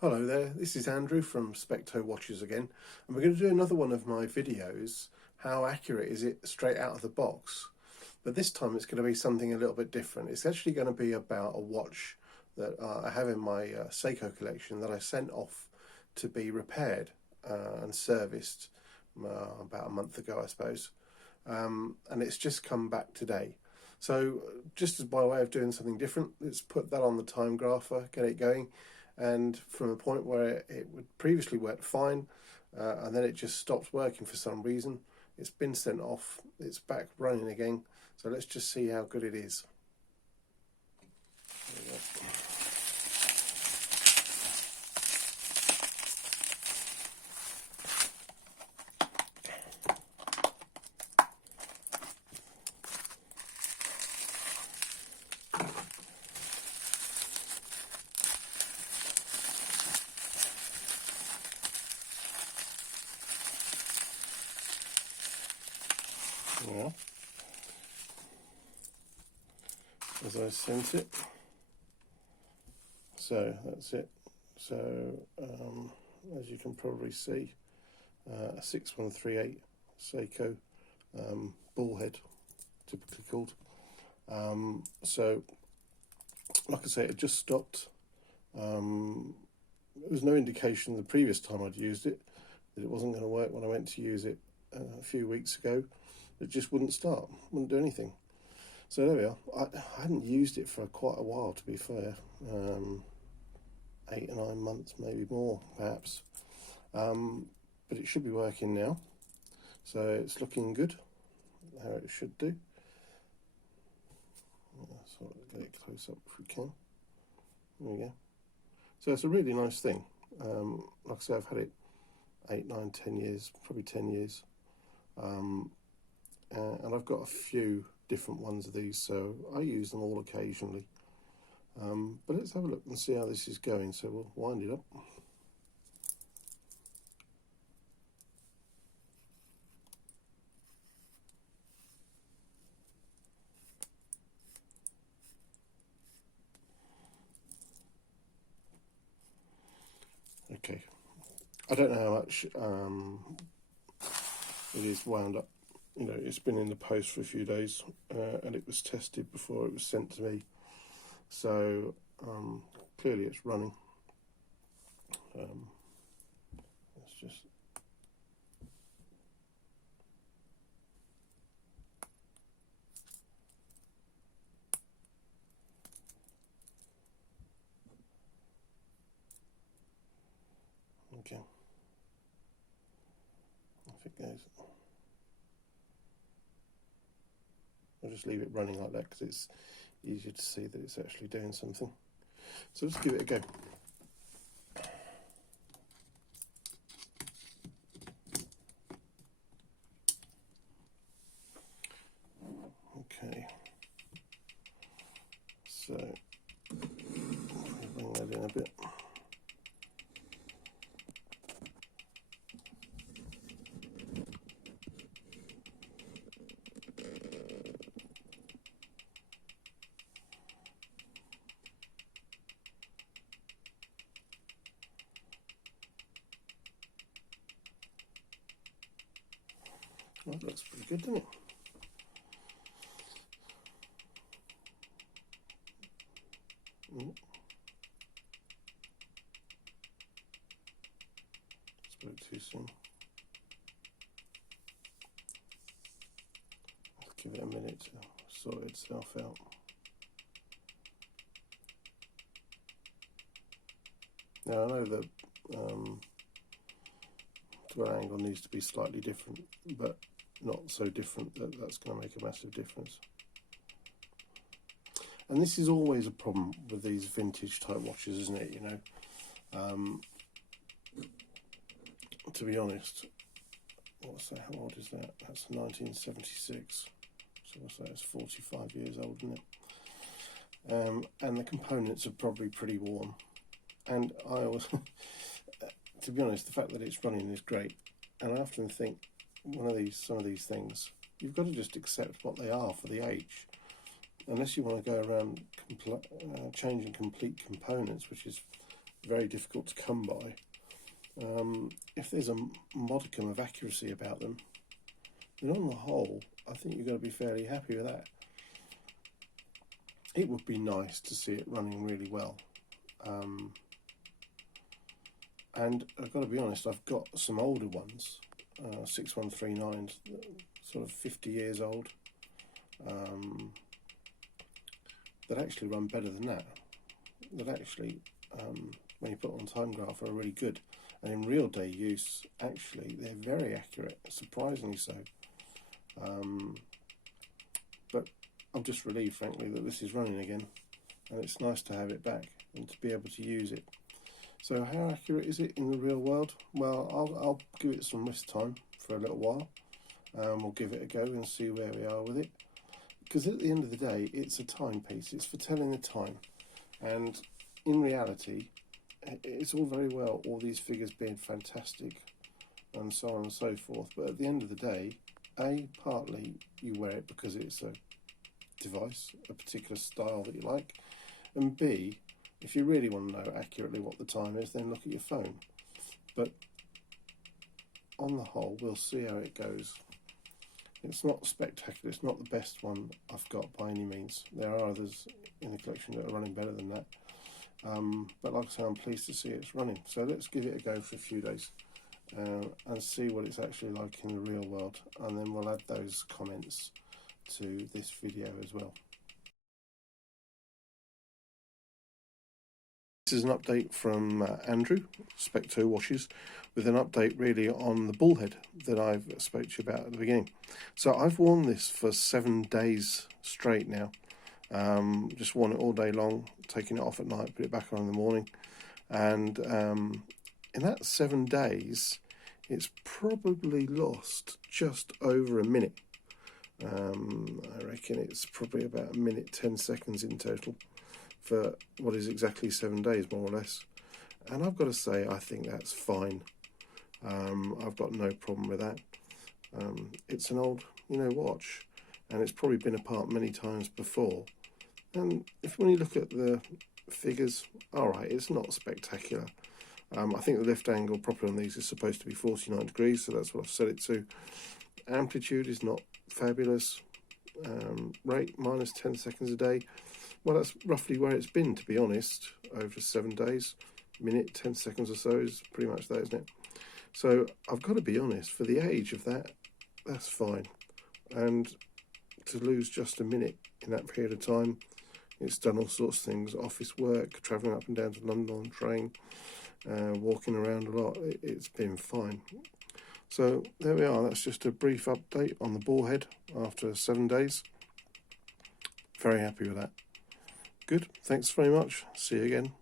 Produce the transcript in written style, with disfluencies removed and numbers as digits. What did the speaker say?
Hello there, this is Andrew from Specto Watches again, and we're going to do another one of my videos, how accurate is it straight out of the box. But this time it's going to be something a little bit different. It's actually going to be about a watch that I have in my Seiko collection that I sent off to be repaired and serviced about a month ago, I suppose. And it's just come back today. So just as by way of doing something different, let's put that on the time grapher, get it going. And from a point where it would previously work fine, and then it just stopped working for some reason, it's been sent off, it's back running again. So let's just see how good it is. There we go. Yeah, as I sent it. So that's it. So as you can probably see, a 6138 Seiko Bullhead, typically called. So like I say, it just stopped. There was no indication the previous time I'd used it that it wasn't going to work when I went to use it a few weeks ago. It just wouldn't start, wouldn't do anything. So there we are. I hadn't used it for quite a while, to be fair. 8 or 9 months, maybe more, perhaps. But it should be working now. So it's looking good, how it should do. So get it close up if we can. There we go. So it's a really nice thing. Like I say, I've had it 8, 9, 10 years, probably 10 years. And I've got a few different ones of these, so I use them all occasionally. But let's have a look and see how this is going. So we'll wind it up. Okay, I don't know how much it is wound up. You know, it's been in the post for a few days, and it was tested before it was sent to me. So clearly it's running. Let's just okay. Off it goes. I'll just leave it running like that because it's easier to see that it's actually doing something. So let's give it a go. Okay, so bring that in a bit. Well, that looks pretty good, doesn't it? Spoke too soon. Let's give it a minute to sort itself out. Now I know that dwell angle needs to be slightly different, but not so different that that's going to make a massive difference. And this is always a problem with these vintage type watches, isn't it? You know, to be honest, what's that? How old is that? That's 1976. So what's that? It's 45 years old, isn't it? And the components are probably pretty worn. And I always, to be honest, the fact that it's running is great. And I often think some of these things, you've got to just accept what they are for the age. Unless you want to go around changing complete components, which is very difficult to come by. If there's a modicum of accuracy about them, then on the whole, I think you're going to be fairly happy with that. It would be nice to see it running really well. And I've got to be honest, I've got some older ones, 6139s, sort of 50 years old, that actually run better than that. That actually, when you put on time graph, are really good. And in real day use, actually, they're very accurate, surprisingly so. But I'm just relieved, frankly, that this is running again. And it's nice to have it back and to be able to use it. So how accurate is it in the real world? Well, I'll give it some rest time for a little while. We'll give it a go and see where we are with it. Because at the end of the day, it's a timepiece. It's for telling the time. And in reality, it's all very well, all these figures being fantastic and so on and so forth. But at the end of the day, partly you wear it because it's a device, a particular style that you like. And B, if you really want to know accurately what the time is, then look at your phone. But on the whole, we'll see how it goes. It's not spectacular, it's not the best one I've got by any means. There are others in the collection that are running better than that. But like I say, I'm pleased to see it's running. So let's give it a go for a few days and see what it's actually like in the real world. And then we'll add those comments to this video as well. This is an update from Andrew, Specto Watches, with an update really on the Bullhead that I've spoke to you about at the beginning. So I've worn this for 7 days straight now. Just worn it all day long, taking it off at night, put it back on in the morning. And in that 7 days, it's probably lost just over a minute. I reckon it's probably about 1 minute 10 seconds in total for what is exactly 7 days, more or less. And I've got to say, I think that's fine. I've got no problem with that. It's an old, watch, and it's probably been apart many times before. And when you look at the figures, all right, it's not spectacular. I think the lift angle properly on these is supposed to be 49 degrees, so that's what I've set it to. Amplitude is not fabulous. Rate minus 10 seconds a day. Well, that's roughly where it's been, to be honest, over 7 days. Minute, 10 seconds or so is pretty much that, isn't it? So I've got to be honest, for the age of that, that's fine. And to lose just a minute in that period of time, it's done all sorts of things, office work, travelling up and down to London on train, walking around a lot. It's been fine. So there we are. That's just a brief update on the Bullhead after 7 days. Very happy with that. Good. Thanks very much. See you again.